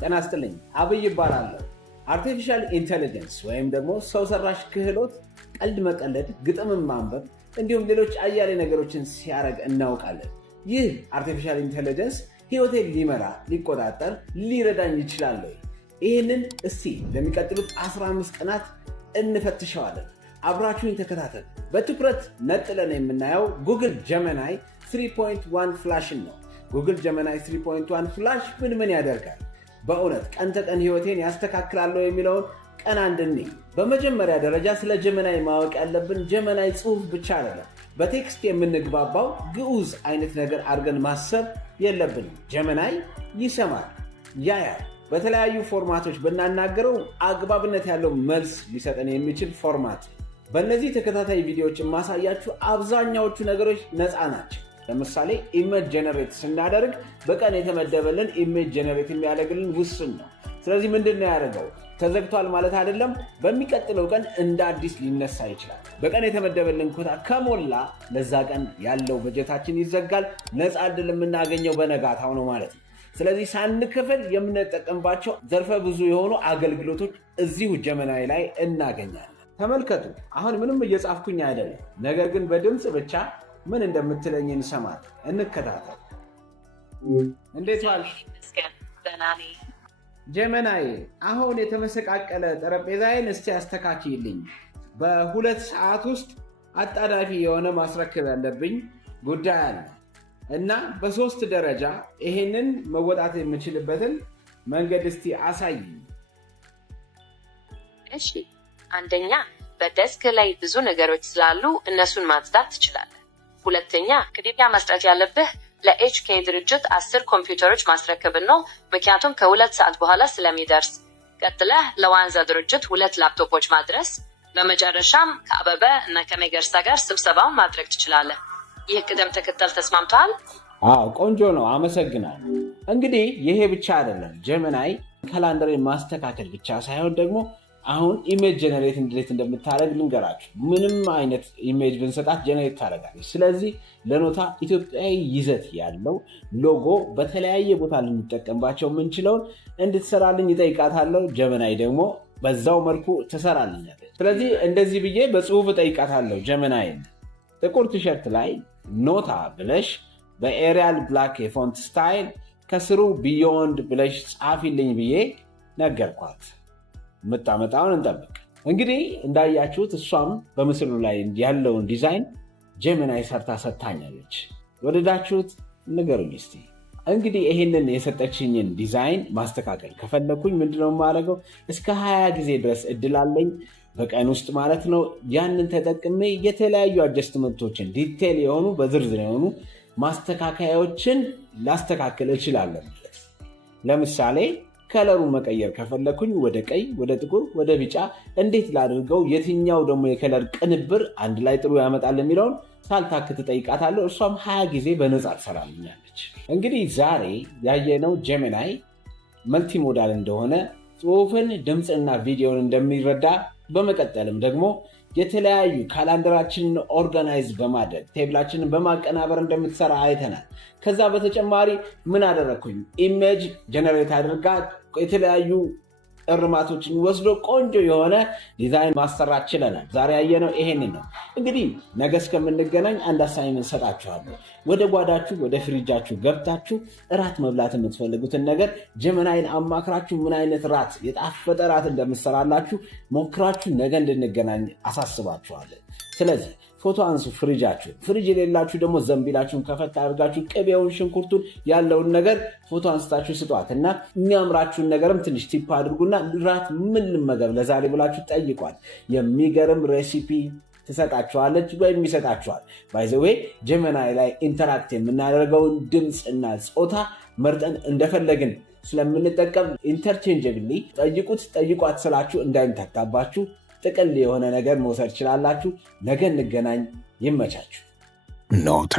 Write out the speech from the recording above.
ጤና ይስጥልኝ። አብይ ይባላለሁ። አርቲፊሻል ኢንተለጀንስ ወይም ደግሞ ሰው ሰራሽ ክህሎት ቀልድ መቀለድ፣ ግጥም ማንበብ እንዲሁም ሌሎች አያሌ ነገሮችን ሲያደርግ እናውቃለን። ይህ አርቲፊሻል ኢንተለጀንስ ህይወቴን ሊመራ፣ ሊቆጣጠር፣ ሊረዳኝ ይችላል ወይ? ይህንን እስቲ ለሚቀጥሉት 15 ቀናት እንፈትሸዋለን። አብራችሁን ተከታተል። በትኩረት ነጥለን የምናየው ጉግል ጀመናይ 3.1 ፍላሽን ነው። ጉግል ጀመናይ 3.1 ፍላሽ ምን ያደርጋል? በእውነት ቀን ተቀን ህይወቴን ያስተካክላለሁ የሚለውን ቀን አንድኔ። በመጀመሪያ ደረጃ ስለ ጀመናይ ማወቅ ያለብን ጀመናይ ጽሁፍ ብቻ አይደለም። በቴክስት የምንግባባው ግዑዝ አይነት ነገር አድርገን ማሰብ የለብንም። ጀመናይ ይሰማል፣ ያያል። በተለያዩ ፎርማቶች ብናናገረው አግባብነት ያለው መልስ ሊሰጠን የሚችል ፎርማት። በእነዚህ ተከታታይ ቪዲዮዎች የማሳያችሁ አብዛኛዎቹ ነገሮች ነፃ ናቸው። ለምሳሌ ኢሜጅ ጀነሬት ስናደርግ በቀን የተመደበልን ኢሜጅ ጀነሬት የሚያደርግልን ውስን ነው። ስለዚህ ምንድን ነው ያደርገው? ተዘግቷል ማለት አይደለም። በሚቀጥለው ቀን እንደ አዲስ ሊነሳ ይችላል። በቀን የተመደበልን ኮታ ከሞላ ለዛ ቀን ያለው በጀታችን ይዘጋል። ነፃ ዕድል የምናገኘው በነጋታው ነው ማለት ነው። ስለዚህ ሳንከፍል የምንጠቀምባቸው ዘርፈ ብዙ የሆኑ አገልግሎቶች እዚሁ ጀመናይ ላይ እናገኛለን። ተመልከቱ። አሁን ምንም እየጻፍኩኝ አይደለም፣ ነገር ግን በድምፅ ብቻ ምን እንደምትለኝ እንሰማለን። እንከታተል። እንዴት ዋልሽ? ጀመናይ፣ አሁን የተመሰቃቀለ ጠረጴዛዬን እስቲ አስተካክይልኝ። በ2 ሰዓት ውስጥ አጣዳፊ የሆነ ማስረከብ ያለብኝ ጉዳይ አለ እና በ3 ደረጃ ይሄንን መወጣት የምችልበትን መንገድ እስቲ አሳይ። እሺ፣ አንደኛ በደስክ ላይ ብዙ ነገሮች ስላሉ እነሱን ማጽዳት ትችላለህ። ሁለተኛ ክፍያ መስጠት ያለብህ ለኤችኬ ድርጅት 10 ኮምፒውተሮች ማስረከብን ነው፣ ምክንያቱም ከ2 ሰዓት በኋላ ስለሚደርስ። ቀጥለህ ለዋንዛ ድርጅት 2 ላፕቶፖች ማድረስ። በመጨረሻም ከአበበ እና ከሜገርሳ ጋር ስብሰባውን ማድረግ ትችላለህ። ይህ ቅደም ተከተል ተስማምተዋል? አዎ፣ ቆንጆ ነው። አመሰግናለሁ። እንግዲህ ይሄ ብቻ አይደለም። ጀመናይ ካላንደርን ማስተካከል ብቻ ሳይሆን ደግሞ አሁን ኢሜጅ ጀነሬት እንዴት እንደምታደርግ ልንገራችሁ። ምንም አይነት ኢሜጅ ብንሰጣት ጀነሬት ታደርጋለች። ስለዚህ ለኖታ ኢትዮጵያዊ ይዘት ያለው ሎጎ በተለያየ ቦታ ልንጠቀምባቸው የምንችለውን እንድትሰራልኝ እጠይቃታለሁ። ጀመናይ ደግሞ በዛው መልኩ ትሰራልኛለች። ስለዚህ እንደዚህ ብዬ በጽሁፍ እጠይቃታለሁ። ጀመናይን ጥቁር ቲሸርት ላይ ኖታ ብለሽ በኤሪያል ብላክ የፎንት ስታይል ከስሩ ቢዮንድ ብለሽ ጻፊልኝ ብዬ ነገርኳት። የምታመጣውን እንጠብቅ። እንግዲህ እንዳያችሁት እሷም በምስሉ ላይ ያለውን ዲዛይን ጀመናይ ሰርታ ሰጥታኛለች። ወደዳችሁት? ንገሩኝ እስቲ። እንግዲህ ይህንን የሰጠችኝን ዲዛይን ማስተካከል ከፈለኩኝ ምንድነው የማደርገው? እስከ 20 ጊዜ ድረስ እድል አለኝ በቀን ውስጥ ማለት ነው። ያንን ተጠቅሜ የተለያዩ አጀስትመንቶችን ዲቴል የሆኑ በዝርዝር የሆኑ ማስተካከያዎችን ላስተካከል እችላለሁ። ለምሳሌ ከለሩን መቀየር ከፈለኩኝ ወደ ቀይ፣ ወደ ጥቁር፣ ወደ ቢጫ እንዴት ላድርገው፣ የትኛው ደግሞ የከለር ቅንብር አንድ ላይ ጥሩ ያመጣል የሚለውን ሳልታክት ጠይቃታለሁ። እርሷም 20 ጊዜ በነፃ ትሰራልኛለች። እንግዲህ ዛሬ ያየነው ጀመናይ መልቲሞዳል እንደሆነ፣ ጽሁፍን፣ ድምፅና ቪዲዮን እንደሚረዳ፣ በመቀጠልም ደግሞ የተለያዩ ካላንደራችንን ኦርጋናይዝ በማድረግ ቴብላችንን በማቀናበር እንደምትሰራ አይተናል። ከዛ በተጨማሪ ምን አደረግኩኝ? ኢሜጅ ጀነሬት አድርጋ የተለያዩ እርማቶችን ወስዶ ቆንጆ የሆነ ዲዛይን ማሰራት ችለናል። ዛሬ ያየነው ይሄንን ነው። እንግዲህ ነገ እስከምንገናኝ አንድ አሳይመንት ሰጣችኋለሁ። ወደ ጓዳችሁ፣ ወደ ፍሪጃችሁ ገብታችሁ እራት መብላት የምትፈልጉትን ነገር ጀመናይን አማክራችሁ ምን አይነት ራት፣ የጣፈጠ ራት እንደምትሰራላችሁ ሞክራችሁ ነገ እንድንገናኝ አሳስባችኋለን። ስለዚህ ፎቶ አንሱ ፍሪጃችሁ። ፍሪጅ የሌላችሁ ደግሞ ዘንቢላችሁን ከፈት አድርጋችሁ ቅቤውን፣ ሽንኩርቱን ያለውን ነገር ፎቶ አንስታችሁ ስጧት እና የሚያምራችሁን ነገርም ትንሽ ቲፕ አድርጉና ራት ምን ልመገብ ለዛሬ ብላችሁ ጠይቋል። የሚገርም ሬሲፒ ትሰጣችኋለች ወይም ይሰጣችኋል። ባይ ዘ ዌይ ጀመናይ ላይ ኢንተራክት የምናደርገውን ድምፅና ጾታ መርጠን እንደፈለግን ስለምንጠቀም ኢንተርቼንጀብሊ ጠይቋት ስላችሁ እንዳይምታታባችሁ ጥቅል የሆነ ነገር መውሰድ ትችላላችሁ። ነገ እንገናኝ። ይመቻችሁ። ኖታ